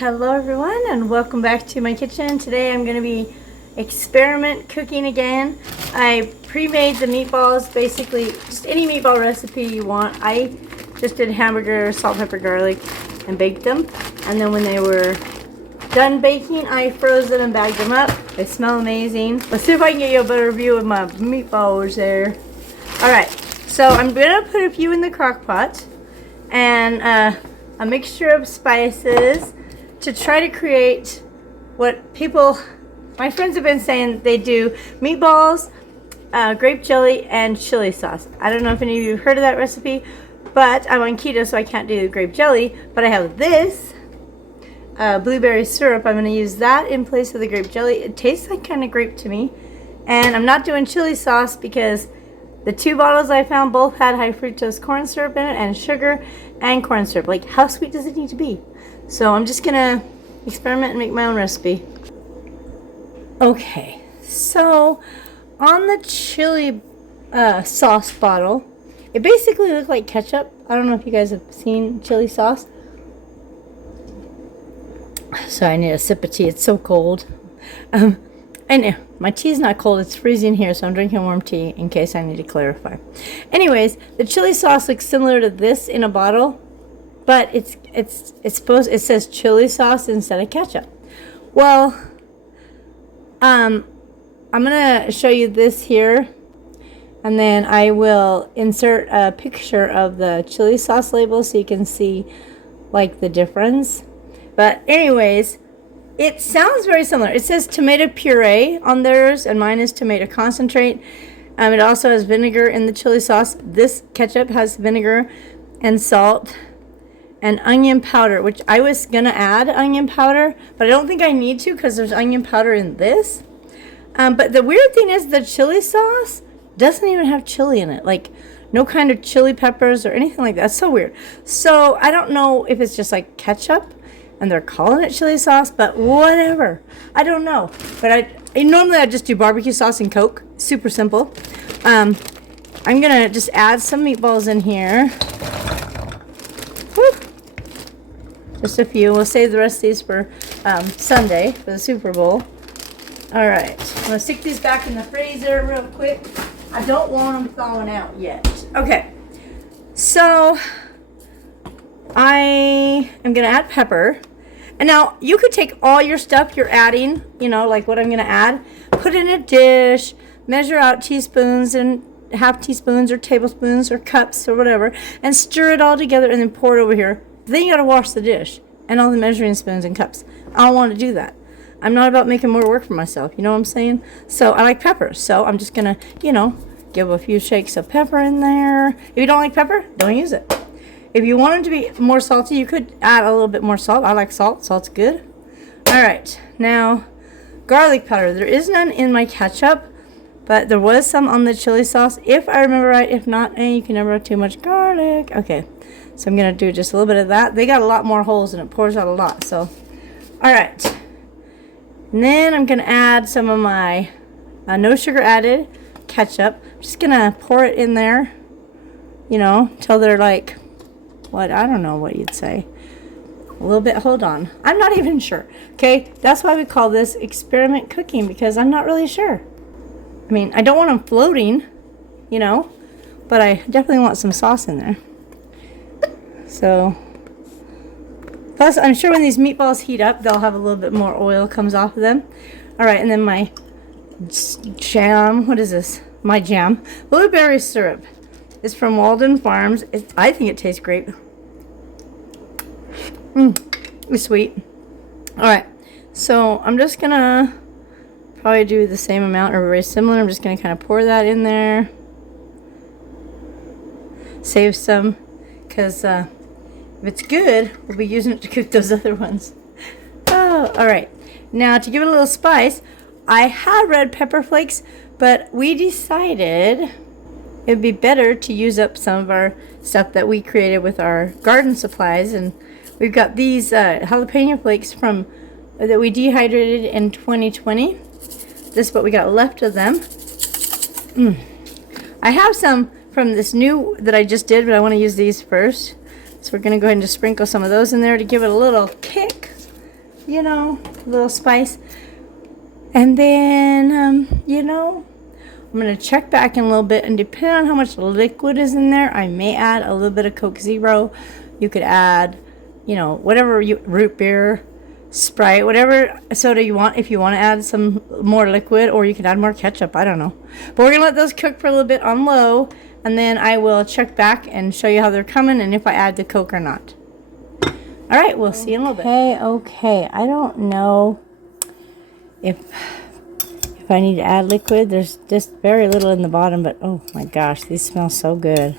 Hello everyone and welcome back to my kitchen. Today I'm going to be experiment cooking again. I pre-made the meatballs, basically just any meatball recipe you want. I just did hamburger, salt, pepper, garlic and baked them. And then when they were done baking, I froze them and bagged them up. They smell amazing. Let's see if I can get you a better view of my meatballs there. Alright, so I'm going to put a few in the crock pot and a mixture of spices to try to create what people, my friends have been saying they do: meatballs, grape jelly, and chili sauce. I don't know if any of you have heard of that recipe, but I'm on keto, so I can't do grape jelly. But I have this blueberry syrup. I'm going to use that in place of the grape jelly. It tastes like kind of grape to me. And I'm not doing chili sauce because the two bottles I found both had high fructose corn syrup in it, and sugar and corn syrup. Like, how sweet does it need to be? So I'm just gonna experiment and make my own recipe. Okay, so on the chili sauce bottle, it basically looked like ketchup. I don't know if you guys have seen chili sauce. Sorry, I need a sip of tea. It's so cold. And my tea's not cold, it's freezing here, so I'm drinking warm tea in case I need to clarify. Anyways, the chili sauce looks similar to this in a bottle, but it says chili sauce instead of ketchup. Well, I'm gonna show you this here, and then I will insert a picture of the chili sauce label so you can see like the difference. But anyways, it sounds very similar. It says tomato puree on theirs, and mine is tomato concentrate. It also has vinegar in the chili sauce. This ketchup has vinegar and salt and onion powder, which I was going to add onion powder, but I don't think I need to because there's onion powder in this. But the weird thing is the chili sauce doesn't even have chili in it. Like, no kind of chili peppers or anything like that. It's so weird. So I don't know if it's just like ketchup and they're calling it chili sauce, but whatever. I don't know. But normally I just do barbecue sauce and Coke. Super simple. I'm gonna just add some meatballs in here. Woo. Just a few. We'll save the rest of these for Sunday for the Super Bowl. All right. I'm gonna stick these back in the freezer real quick. I don't want them thawing out yet. Okay. So I am gonna add pepper. And now, you could take all your stuff you're adding, you know, like what I'm going to add, put it in a dish, measure out teaspoons and half teaspoons or tablespoons or cups or whatever, and stir it all together and then pour it over here. Then you got to wash the dish and all the measuring spoons and cups. I don't want to do that. I'm not about making more work for myself, you know what I'm saying? So, I like pepper, so I'm just going to, you know, give a few shakes of pepper in there. If you don't like pepper, don't use it. If you want it to be more salty, you could add a little bit more salt. I like salt. Salt's good. All right. Now, garlic powder. There is none in my ketchup, but there was some on the chili sauce, if I remember right. If not, you can never have too much garlic. Okay. So I'm going to do just a little bit of that. They got a lot more holes, and it pours out a lot. So, all right. And then I'm going to add some of my no sugar added ketchup. I'm just going to pour it in there, you know, till they're like, what? I don't know what you'd say. A little bit. Hold on. I'm not even sure. Okay? That's why we call this experiment cooking, because I'm not really sure. I mean, I don't want them floating, you know, but I definitely want some sauce in there. So, plus, I'm sure when these meatballs heat up, they'll have a little bit more oil comes off of them. All right, and then my jam. What is this? My jam. Blueberry syrup. It's from Walden Farms. I think it tastes great. It's sweet. Alright, so I'm just going to probably do the same amount or very similar. I'm just going to kind of pour that in there. Save some, because if it's good, we'll be using it to cook those other ones. Oh, alright. Now, to give it a little spice, I had red pepper flakes, but we decided it'd be better to use up some of our stuff that we created with our garden supplies, and we've got these jalapeno flakes that we dehydrated in 2020. This is what we got left of them. I have some from this new that I just did, but I want to use these first. So we're going to go ahead and just sprinkle some of those in there to give it a little kick. you know, a little spice. And then, you know, I'm going to check back in a little bit, and depending on how much liquid is in there, I may add a little bit of Coke Zero. You could add, you know, whatever root beer, Sprite, whatever soda you want, if you want to add some more liquid, or you can add more ketchup. I don't know. But we're going to let those cook for a little bit on low, and then I will check back and show you how they're coming and if I add the Coke or not. All right, we'll see you in a little bit. Okay. I don't know if I need to add liquid. There's just very little in the bottom, but oh my gosh, these smell so good.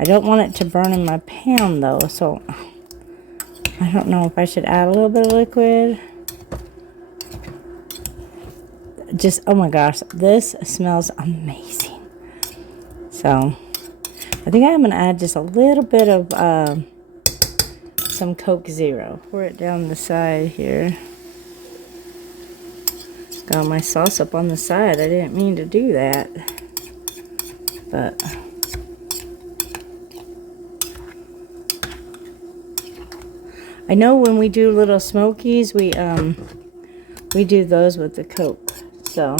I don't want it to burn in my pan though, so I don't know if I should add a little bit of liquid. Just, oh my gosh, this smells amazing. So I think I'm going to add just a little bit of some Coke Zero. Pour it down the side here. Got my sauce up on the side. I didn't mean to do that. But I know when we do little smokies, we do those with the Coke. So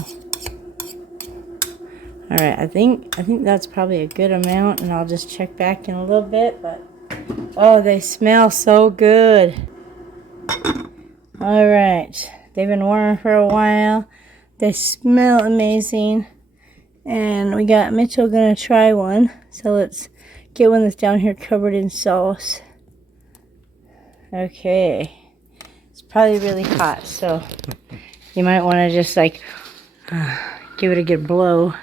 all right, I think that's probably a good amount, and I'll just check back in a little bit. But oh, they smell so good. All right, they've been warming for a while. They smell amazing, and we got Mitchell gonna try one. So let's get one that's down here covered in sauce. Okay, it's probably really hot, so you might want to just like give it a good blow.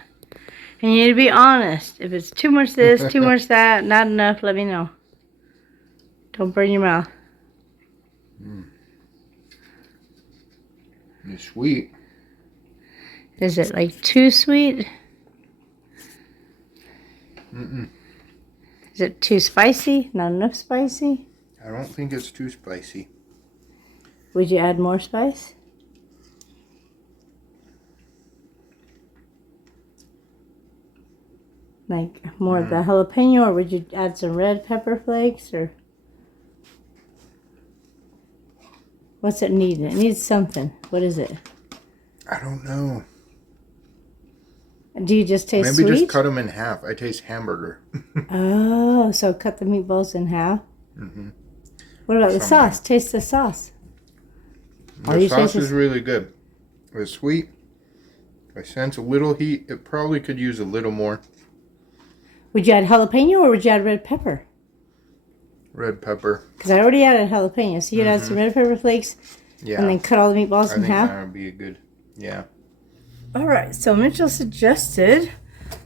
And you need to be honest. If it's too much this, too much that, not enough, let me know. Don't burn your mouth. It's sweet. Is it like too sweet? Is it too spicy? Not enough spicy? I don't think it's too spicy. Would you add more spice? Like more of the jalapeno, or would you add some red pepper flakes, or what's it need? It needs something. What is it? I don't know. Do you just taste Maybe sweet? just cut them in half. I taste hamburger. Oh, so cut the meatballs in half? What about the sauce? Taste the sauce. The sauce is really good. It's sweet. I sense a little heat. It probably could use a little more. Would you add jalapeno, or would you add red pepper? Red pepper. Because I already added jalapeno. So you'd add some red pepper flakes, and then cut all the meatballs in half? I think that would be a good, yeah. All right, so Mitchell suggested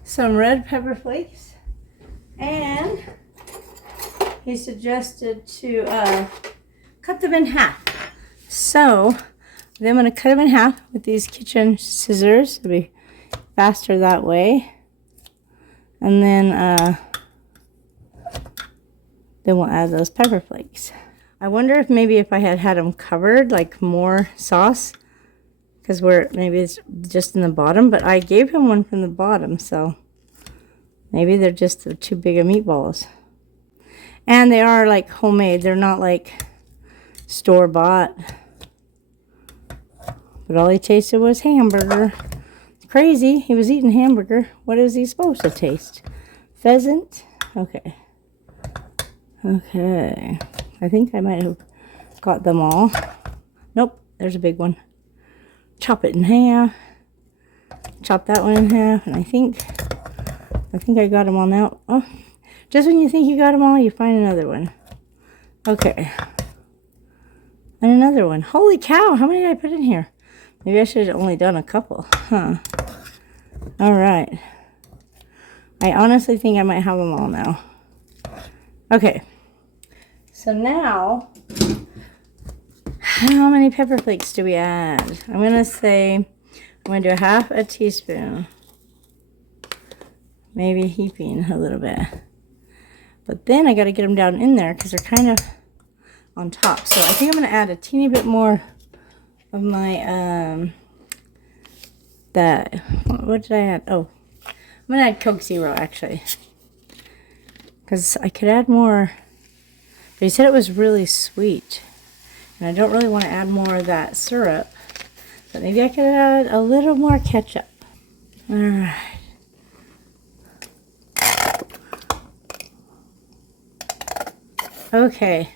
some red pepper flakes, and he suggested to cut them in half. So then I'm going to cut them in half with these kitchen scissors. It'll be faster that way. And then we'll add those pepper flakes. I wonder if maybe if I had them covered, like more sauce, because maybe it's just in the bottom, but I gave him one from the bottom, so maybe they're just too big of meatballs. And they are like homemade. They're not like store-bought. But all he tasted was hamburger. Crazy. He was eating hamburger. What is he supposed to taste? Pheasant? Okay. Okay. I think I might have got them all. Nope. There's a big one. Chop it in half. Chop that one in half. And I think I got them all now. Oh, just when you think you got them all, you find another one. Okay. And another one. Holy cow. How many did I put in here? Maybe I should have only done a couple. Huh. All right. I honestly think I might have them all now. Okay. So now, how many pepper flakes do we add? I'm going to say, I'm going to do half a teaspoon. Maybe heaping a little bit. But then I got to get them down in there because they're kind of on top. So I think I'm going to add a teeny bit more of my, what did I add? Oh, I'm going to add Coke Zero actually. Because I could add more. But he said it was really sweet. And I don't really want to add more of that syrup. But maybe I could add a little more ketchup. All right. Okay.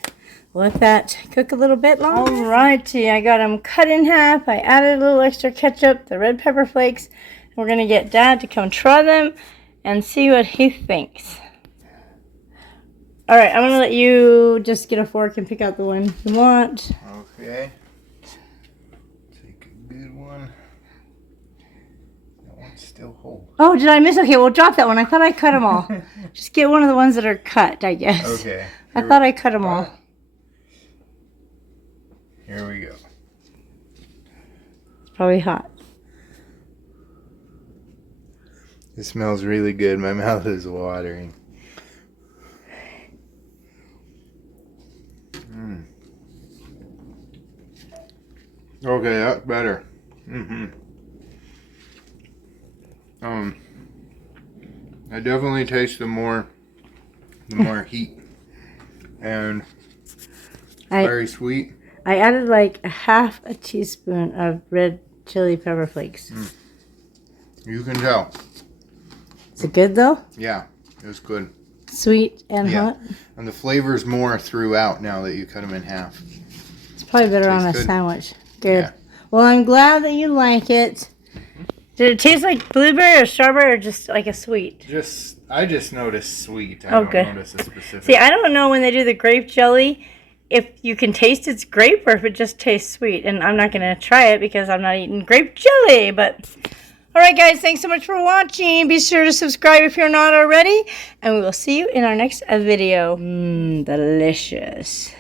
Let that cook a little bit longer. Alrighty, I got them cut in half. I added a little extra ketchup, the red pepper flakes. We're going to get Dad to come try them and see what he thinks. Alright, I'm going to let you just get a fork and pick out the one you want. Okay. Take a good one. That one's still whole. Oh, did I miss? Okay, well, drop that one. I thought I cut them all. Just get one of the ones that are cut, I guess. Okay. I thought I cut them all. Here we go. It's probably hot. It smells really good. My mouth is watering. Okay, that's better. I definitely taste the more heat, and very sweet. I added like a half a teaspoon of red chili pepper flakes. You can tell. Is it good though? Yeah, it was good. Sweet and hot. And the flavor's more throughout now that you cut them in half. It's probably better on a sandwich. Good. Yeah. Well, I'm glad that you like it. Did it taste like blueberry or strawberry or just like a sweet? I just noticed sweet. I don't notice a specific. See, I don't know when they do the grape jelly if you can taste it's grape or if it just tastes sweet. And I'm not going to try it because I'm not eating grape jelly. But, all right, guys, thanks so much for watching. Be sure to subscribe if you're not already. And we will see you in our next video. Delicious.